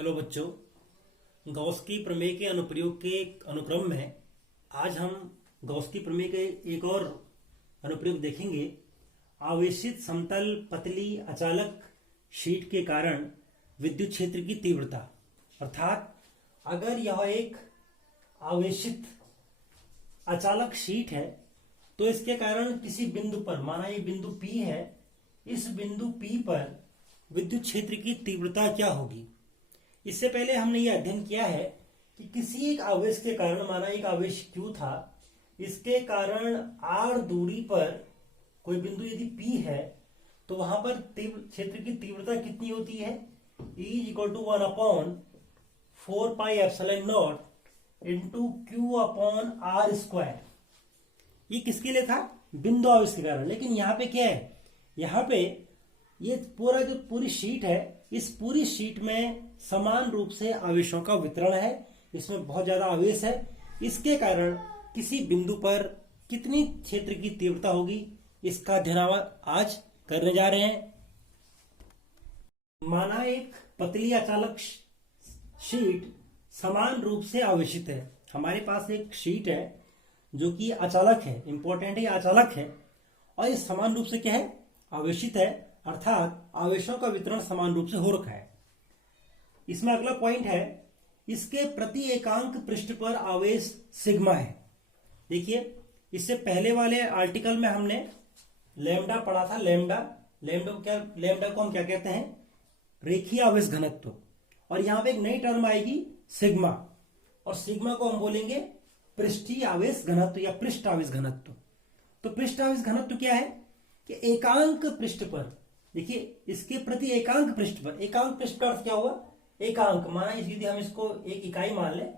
Hello बच्चों। Gauss की प्रमेय के अनुप्रयोग के अनुक्रम में आज हम गॉस की प्रमेय के एक और अनुप्रयोग देखेंगे। आवेशित समतल पतली अचालक शीट के कारण विद्युत क्षेत्र की तीव्रता, अर्थात अगर यह एक आवेशित अचालक शीट है तो इसके कारण किसी बिंदु पर, माना ये बिंदु P है, इस बिंदु P पर विद्युत क्षेत्र की तीव्रता क्या होगी। इससे पहले हमने यह अध्ययन किया है कि किसी एक आवेश के कारण, माना एक आवेश Q था, इसके कारण r दूरी पर कोई बिंदु यदि P है तो वहां पर क्षेत्र की तीव्रता कितनी होती है, E = 1/4πε0 इंटू Q/r²। ये किसके लिए था? बिंदु आवेश के कारण। लेकिन यहाँ पे क्या है, यहाँ पे ये पूरा जो पूरी शीट है, इस पूरी शीट में समान रूप से आवेशों का वितरण है, इसमें बहुत ज्यादा आवेश है। इसके कारण किसी बिंदु पर कितनी क्षेत्र की तीव्रता होगी, इसका अध्ययन आज करने जा रहे हैं। माना एक पतली अचालक शीट समान रूप से आवेशित है। हमारे पास एक शीट है जो कि अचालक है, इंपॉर्टेंट है, अचालक है, और ये समान रूप से क्या है, आवेशित है, अर्थात आवेशों का वितरण समान रूप से हो रखा है। इसमें अगला पॉइंट है, इसके प्रति एकांक पृष्ठ पर आवेश सिग्मा है। देखिए, इससे पहले वाले आर्टिकल में हमने लैम्डा पढ़ा था। लैम्डा को हम क्या कहते हैं, रेखीय आवेश घनत्व। और यहां पे एक नई टर्म आएगी सिग्मा, और सिग्मा को हम बोलेंगे पृष्ठीय आवेश घनत्व या पृष्ठ आवेश घनत्व। तो पृष्ठ आवेश घनत्व क्या है कि एकांक पृष्ठ पर, देखिए इसके प्रति एकांक पृष्ठ पर, एकांक पृष्ठ का अर्थ क्या हुआ, एकांक, माना यदि हम इसको एक इकाई मान लें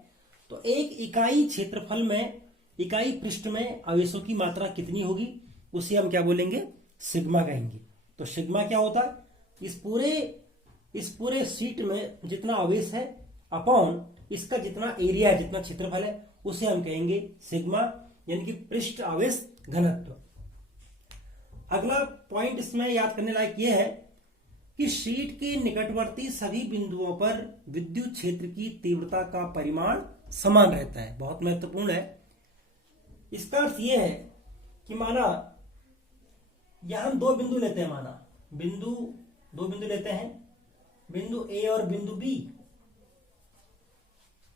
तो एक इकाई क्षेत्रफल में, इकाई पृष्ठ में आवेशों की मात्रा कितनी होगी, उसे हम क्या बोलेंगे, सिग्मा कहेंगे। तो सिग्मा क्या होता है, इस पूरे शीट में जितना आवेश है अपॉन इसका जितना एरिया है, जितना क्षेत्रफल है, उसे हम कहेंगे सिग्मा, यानी कि पृष्ठ आवेश घनत्व। अगला पॉइंट इसमें याद करने लायक यह है कि शीट के निकटवर्ती सभी बिंदुओं पर विद्युत क्षेत्र की तीव्रता का परिमाण समान रहता है। बहुत महत्वपूर्ण है। इसका अर्थ यह है कि माना यहां हम दो बिंदु लेते हैं, माना दो बिंदु लेते हैं, बिंदु A और बिंदु B।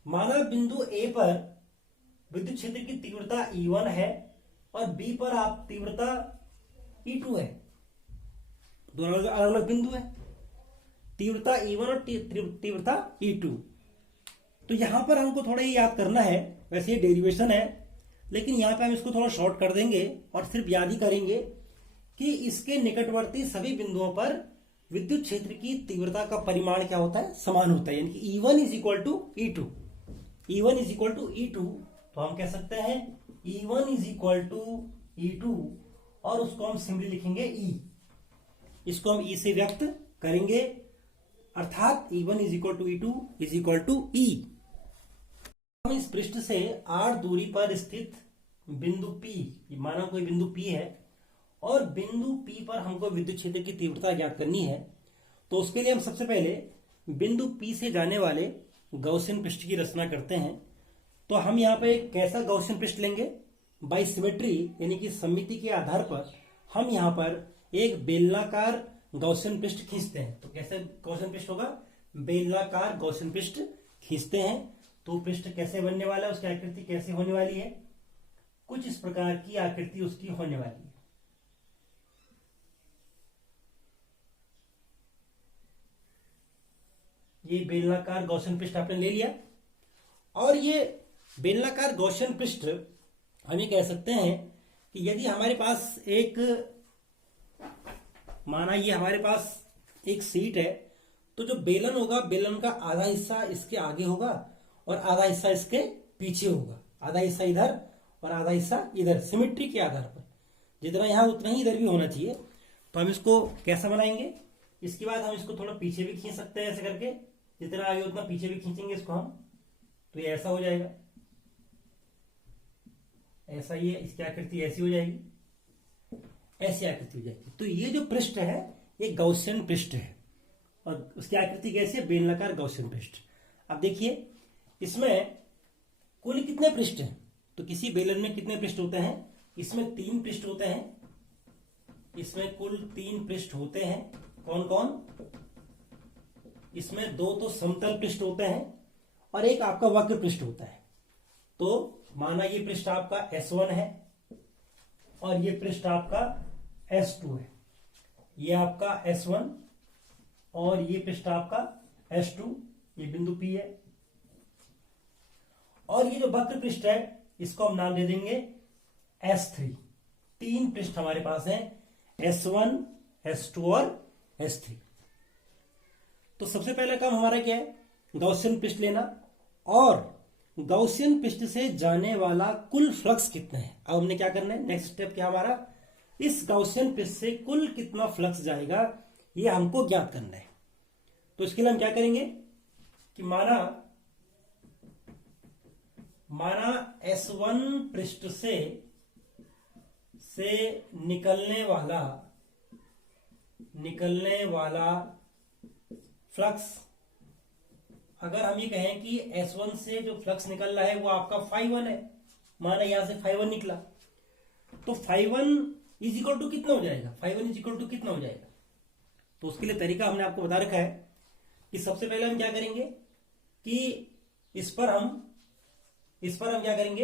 माना बिंदु A पर विद्युत क्षेत्र की तीव्रता E1 है और B पर आप तीव्रता E2 है। दोनों अलग अलग बिंदु है, तीव्रता E1 और तीव्रता E2। तो यहां पर हमको थोड़ा ये याद करना है, वैसे ये डेरिवेशन है, लेकिन यहां पे हम इसको थोड़ा शॉर्ट कर देंगे और सिर्फ याद ही करेंगे कि इसके निकटवर्ती सभी बिंदुओं पर विद्युत क्षेत्र की तीव्रता का परिमाण क्या होता है, समान होता है, यानी कि E1 = E2। E1 = E2, तो हम कह सकते हैं E1 = E2, और उसको हम सिंपली लिखेंगे E। इसको हम E से व्यक्त करेंगे, अर्थात E1 = E2 = E। हम इस पृष्ठ से r दूरी पर स्थित बिंदु P, माना कोई बिंदु P है और बिंदु P पर हमको विद्युत क्षेत्र की तीव्रता ज्ञात करनी है। तो उसके लिए हम सबसे पहले बिंदु P से जाने वाले गॉसियन पृष्ठ की रचना करते हैं। तो हम यहाँ पे कैसा गॉसियन पृष्ठ लेंगे, बाय सिमेट्री, यानी कि सममिति के आधार पर हम यहाँ पर एक बेलनाकार गॉसियन पृष्ठ खींचते हैं। तो कैसे गॉसियन पृष्ठ होगा, बेलनाकार गॉसियन पृष्ठ खींचते हैं। तो पृष्ठ कैसे बनने वाला है, उसकी आकृति कैसे होने वाली है, कुछ इस प्रकार की आकृति उसकी होने वाली है। ये बेलनाकार गॉसियन पृष्ठ आपने ले लिया, और ये बेलनाकार गॉसियन पृष्ठ हम ये कह सकते हैं कि यदि हमारे पास एक, माना ये हमारे पास एक शीट है, तो जो बेलन होगा, बेलन का आधा हिस्सा इसके आगे होगा और आधा हिस्सा इसके पीछे होगा, आधा हिस्सा इधर और आधा हिस्सा इधर, सिमेट्री के आधार पर जितना यहां उतना ही इधर भी होना चाहिए। तो हम इसको कैसा बनाएंगे, इसके बाद हम इसको थोड़ा पीछे भी खींच सकते हैं, ऐसे करके जितना आगे उतना पीछे भी खींचेंगे इसको हम, तो ये ऐसा हो जाएगा, ऐसा ही है, इसकी आकृति ऐसी हो जाएगी, ऐसी आकृति हो जाएगी। तो ये जो पृष्ठ है ये गॉसियन पृष्ठ है, और उसकी आकृति कैसी है, बेलनाकार गॉसियन पृष्ठ। अब देखिए इसमें कुल कितने पृष्ठ हैं, तो किसी बेलन में कितने पृष्ठ होते हैं, इसमें 3 पृष्ठ होते हैं, इसमें कुल 3 पृष्ठ होते हैं। कौन कौन, इसमें 2 तो समतल पृष्ठ होते हैं और एक आपका वक्र पृष्ठ होता है। तो माना ये पृष्ठ आपका S1 है और ये पृष्ठ आपका S2 है, ये आपका S1 और ये पृष्ठ आपका S2, ये बिंदु P है। और ये जो वक्र पृष्ठ है इसको हम नाम दे देंगे S3। 3 पृष्ठ हमारे पास हैं, S1, S2 और S3। तो सबसे पहला काम हमारा क्या है, गॉसियन पृष्ठ लेना और गॉसियन पृष्ठ से जाने वाला कुल फ्लक्स कितना है। अब हमने क्या करना है, नेक्स्ट स्टेप क्या हमारा, इस गॉसियन पृष्ठ से कुल कितना फ्लक्स जाएगा ये हमको ज्ञात करना है। तो इसके लिए हम क्या करेंगे कि माना S1 पृष्ठ से निकलने वाला फ्लक्स, अगर हम ये कहें कि S1 से जो फ्लक्स निकल रहा है वो आपका φ1 है, माना यहां से φ1 निकला, तो φ1 इज इक्वल टू कितना हो जाएगा, φ1 इज इक्वल टू कितना हो जाएगा। तो उसके लिए तरीका हमने आपको बता रखा है कि सबसे पहले हम क्या करेंगे कि इस पर हम क्या करेंगे,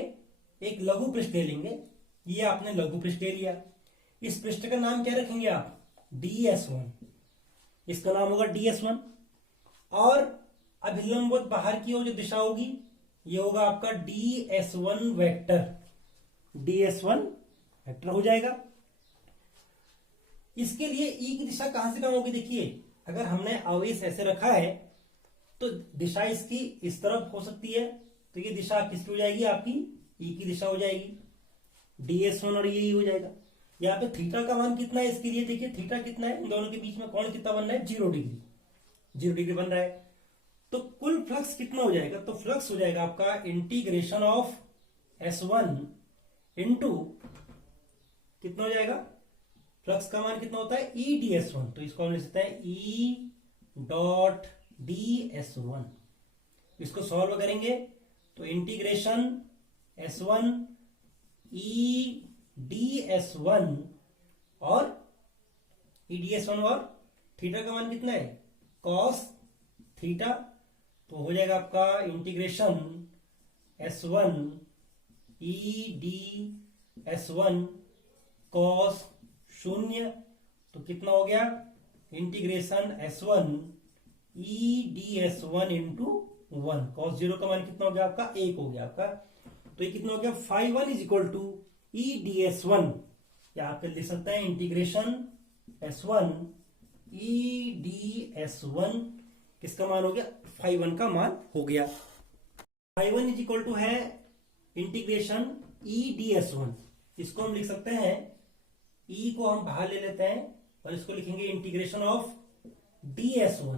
एक लघु पृष्ठ ले लेंगे। ये आपने लघु पृष्ठ ले लिया, इस पृष्ठ का नाम क्या रखेंगे आप, DS1, इसका नाम होगा DS1। और अभिलंबवत बाहर की ओर जो दिशा होगी ये होगा आपका DS1 वेक्टर, DS1 वेक्टर हो जाएगा। इसके लिए E की दिशा कहां से कहां होगी, देखिए अगर हमने आवेश ऐसे रखा है तो दिशा इसकी इस तरफ हो सकती है, तो ये दिशा किसकी हो जाएगी, आपकी E की दिशा हो जाएगी, DS1 और ये हो जाएगा। यहाँ पे थीटा का मान कितना है इसके लिए, देखिए थीटा कितना है, इन दोनों के बीच में कोण कितना बन रहा है, 0 डिग्री, 0 डिग्री बन रहा है। तो कुल फ्लक्स कितना हो जाएगा, तो फ्लक्स हो जाएगा आपका इंटीग्रेशन ऑफ S1 इंटू कितना हो जाएगा, फ्लक्स का मान कितना होता है EDS1, तो इसको हम लिख सकते हैं E.DS1। इसको सॉल्व करेंगे तो इंटीग्रेशन S1 EDS1 और EDS1 और थीटा का मान कितना है cos थीटा, तो हो जाएगा आपका इंटीग्रेशन S1 EDS1 cos 0, तो कितना हो गया integration S1 EDS1 into 1, cos 0 का मान कितना हो गया आपका 1 हो गया आपका। तो ये कितना हो गया φ1 इज इक्वल टू EDS1, या आप लिख सकते हैं इंटीग्रेशन S1 EDS1, किसका मान हो गया φ1 का मान हो गया। φ1 इज इक्वल टू है इंटीग्रेशन EDS1, इसको हम लिख सकते हैं, E को हम बाहर ले लेते हैं और इसको लिखेंगे इंटीग्रेशन ऑफ DS1,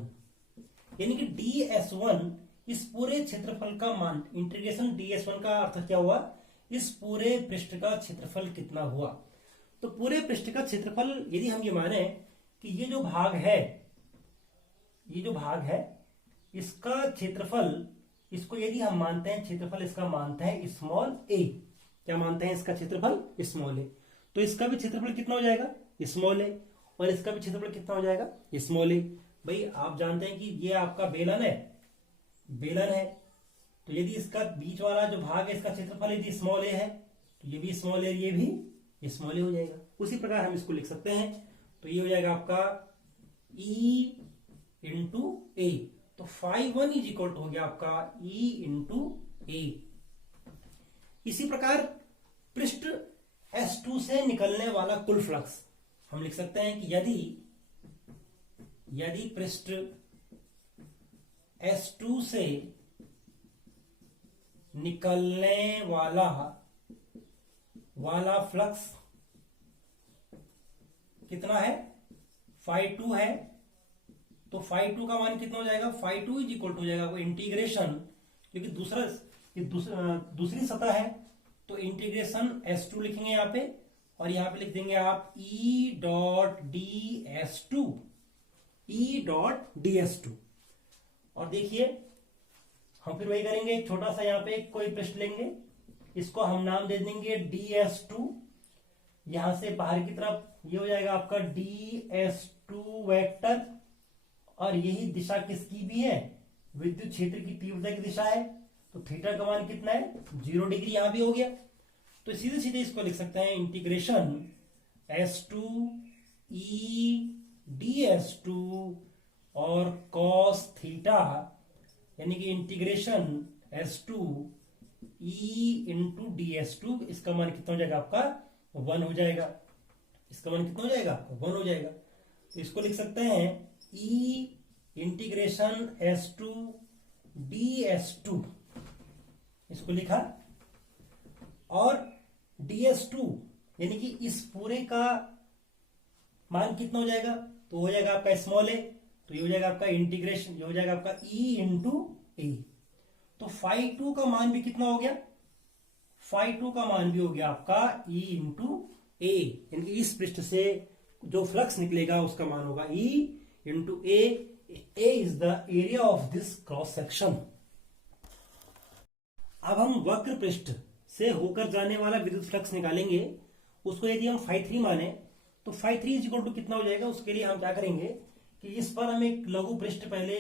यानी कि DS1 इस पूरे क्षेत्रफल का मान, इंटीग्रेशन DS1 का अर्थ क्या हुआ, इस पूरे पृष्ठ का क्षेत्रफल कितना हुआ। तो पूरे पृष्ठ का क्षेत्रफल यदि हम ये माने कि ये जो भाग है इसका क्षेत्रफल, इसको यदि हम मानते हैं क्षेत्रफल इसका मानते हैं स्मॉल a, क्या मानते हैं इसका क्षेत्रफल स्मॉल a, तो इसका भी क्षेत्रफल कितना हो जाएगा स्मॉल a, और इसका भी क्षेत्रफल कितना हो जाएगा स्मॉल a। भाई आप जानते हैं कि ये आपका बेलन है, तो यदि इसका बीच वाला जो भाग है इसका क्षेत्रफल यदि स्मॉल a है तो ये भी स्मॉल a, ये भी स्मॉल a हो जाएगा। उसी प्रकार हम इसको लिख सकते हैं, तो ये हो जाएगा आपका E इंटू a, तो φ1 इज इक्वल टू हो गया आपका E इंटू a। इसी प्रकार पृष्ठ S2 से निकलने वाला कुल फ्लक्स हम लिख सकते हैं कि यदि पृष्ठ S2 से निकलने वाला फ्लक्स कितना है φ2 है, तो φ2 का मान कितना हो जाएगा, φ2 इज इक्वल टू हो जाएगा वो इंटीग्रेशन, क्योंकि दूसरी सतह है तो इंटीग्रेशन S2 लिखेंगे यहाँ पे, और यहाँ पे लिख देंगे आप E.DS2 ई डॉट ds2। और देखिए हम फिर वही करेंगे, एक छोटा सा यहाँ पे कोई पृष्ठ लेंगे, इसको हम नाम दे देंगे ds2। यहां से बाहर की तरफ ये हो जाएगा आपका ds2 वेक्टर, और यही दिशा किसकी भी है, विद्युत क्षेत्र की तीव्रता की दिशा है। तो थीटा का मान कितना है, 0 डिग्री, यहां भी हो गया। तो सीधे सीधे इसको लिख सकते हैं इंटीग्रेशन s2 e ds2 और cos थीटा, यानी कि integration s2 e into ds2। इसका मान कितना हो जाएगा आपका 1 हो जाएगा। इसका मान कितना हो जाएगा 1 हो जाएगा। तो इसको लिख सकते हैं e इंटीग्रेशन s2 ds2, इसको लिखा, और ds2 यानी कि इस पूरे का मान कितना हो जाएगा, तो हो जाएगा आपका स्मॉल ए, तो ये हो जाएगा आपका इंटीग्रेशन, ये हो जाएगा आपका e इंटू ए। तो फाई 2 का मान भी कितना हो गया, फाई 2 का मान भी हो गया आपका e इंटू ए, यानी कि इस पृष्ठ से जो फ्लक्स निकलेगा उसका मान होगा e into A. A is the area of this cross section. अब हम वक्र पृष्ठ से होकर जाने वाला विद्युत फ्लक्स निकालेंगे। उसको यदि हम फाई 3 माने तो फाई 3 इज इक्वल टू कितना हो जाएगा, उसके लिए हम क्या करेंगे कि इस पर हम एक लघु पृष्ठ पहले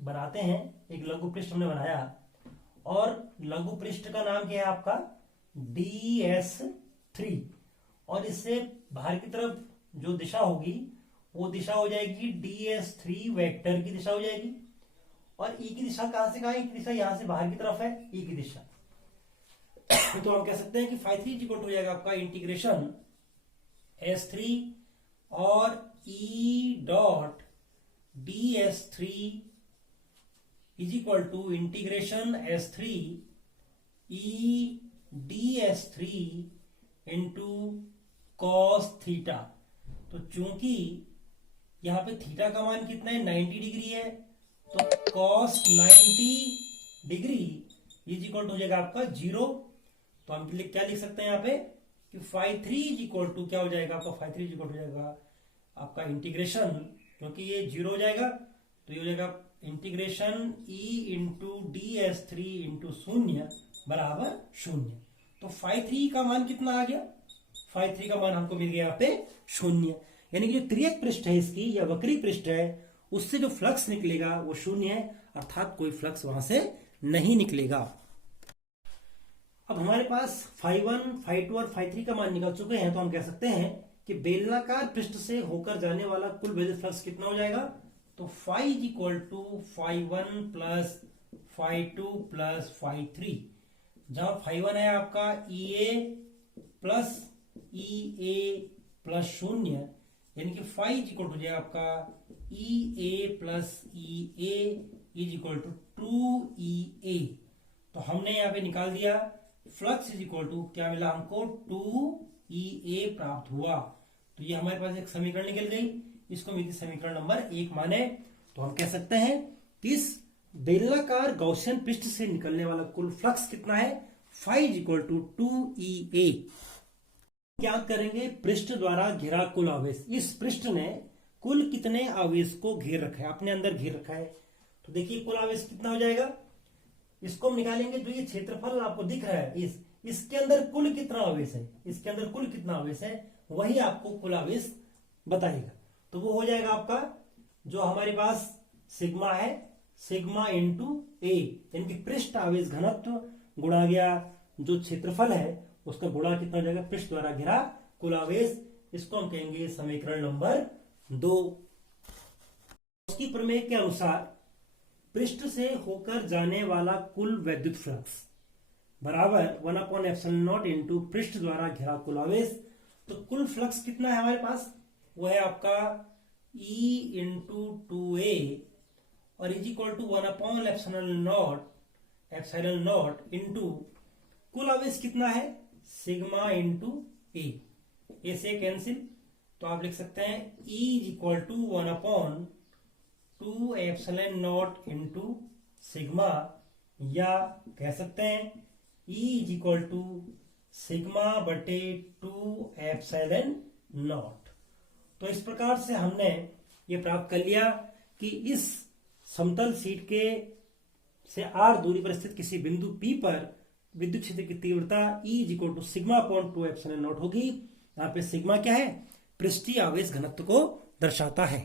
बनाते हैं। एक लघु पृष्ठ हमने बनाया, और लघु पृष्ठ का नाम क्या है आपका ds3, और इससे बाहर की तरफ जो दिशा होगी वो दिशा हो जाएगी ds3 वेक्टर की दिशा हो जाएगी। और ई की दिशा कहां से कहां, ई की दिशा यहां से बाहर की तरफ है, ई की दिशा। तो हम कह सकते हैं कि फाई 3 इक्वल हो जाएगा आपका इंटीग्रेशन s3 और e dot ds3 is equal to integration s3 e ds3 into cos theta. तो चूंकि यहां पे थीटा का मान कितना है 90 डिग्री है, तो cos 90 degree is equal to हो जाएगा आपका 0। तो हम क्या लिख सकते हैं यहाँ पे कि फाई 3 इज इक्वल टू क्या हो जाएगा आपका, फाई 3 इज इक्वल हो जाएगा आपका इंटीग्रेशन, क्योंकि ये 0 हो जाएगा तो ये हो जाएगा integration e into ds3 into 0 बराबर 0। तो फाई 3 का मान कितना आ गया, फाई 3 का मान हमको मिल गया यहाँ पे 0, यानी कि जो त्रियक पृष्ठ है इसकी या वक्री पृष्ठ है उससे जो फ्लक्स निकलेगा वो 0 है, अर्थात कोई फ्लक्स वहां से नहीं निकलेगा। अब हमारे पास फाई 1, फाई 2 और फाई 3 का मान निकल चुके हैं, तो हम कह सकते हैं कि बेलनाकार पृष्ठ से होकर जाने वाला कुल विद्युत फ्लक्स कितना हो जाएगा। तो phi is equal to phi 1 plus phi 2 plus phi 3। जहां फाई 1 है आपका E A plus E A plus 0, यानी कि फाई इज इक्वल टू हो जाएगा आपका E A plus E A is equal to 2 EA। तो हमने यहां पे निकाल दिया फ्लक्स इज इक्वल टू क्या मिला हमको 2EA प्राप्त हुआ। तो ये हमारे पास एक समीकरण निकल गई, इसको मिलती समीकरण नंबर 1 माने। तो हम कह सकते हैं कि इस बेलनाकार गॉसियन पृष्ठ से निकलने वाला कुल फ्लक्स कितना है, phi is equal to 2EA। ज्ञात करेंगे पृष्ठ द्वारा घिरा कुल आवेश। इस पृष्ठ ने कुल कितने आवेश को घेर रखा है, अपने अंदर घेर रखा है। तो देखिए कुल आवेश कितना हो जाएगा, इसको हम निकालेंगे। जो ये क्षेत्रफल आपको दिख रहा है इसके अंदर कुल कितना आवेश है, इसके अंदर कुल कितना आवेश है वही आपको कुल आवेश बताएगा। तो वो हो जाएगा आपका जो हमारे पास सिग्मा है, सिग्मा इंटू ए, यानी कि पृष्ठ आवेश घनत्व गुणा गया जो क्षेत्रफल है उसका गुणा कितना हो जाएगा पृष्ठ द्वारा घिरा कुल आवेश। इसको हम कहेंगे समीकरण नंबर 2। उसकी प्रमेय के अनुसार पृष्ठ से होकर जाने वाला कुल वैद्युत फ्लक्स बराबर 1/ε0 इंटू पृष्ठ द्वारा घिरा कुल आवेश। तो कुल फ्लक्स कितना है हमारे पास, वो है आपका E इंटू 2A और इज इक्वल टू 1/ε0 इंटू कुल आवेश कितना है सिग्मा इंटू ए से कैंसिल। तो आप लिख सकते हैं E is equal to 1/2ε0 into sigma, या कह सकते हैं E is equal to sigma बटे 2ε0। तो इस प्रकार से हमने ये प्राप्त कर लिया कि इस समतल शीट के से r दूरी पर स्थित किसी बिंदु P पर विद्युत क्षेत्र की तीव्रता E = sigma upon 2 epsilon not होगी। यहाँ पे सिग्मा क्या है? पृष्ठीय आवेश घनत्व को दर्शाता है।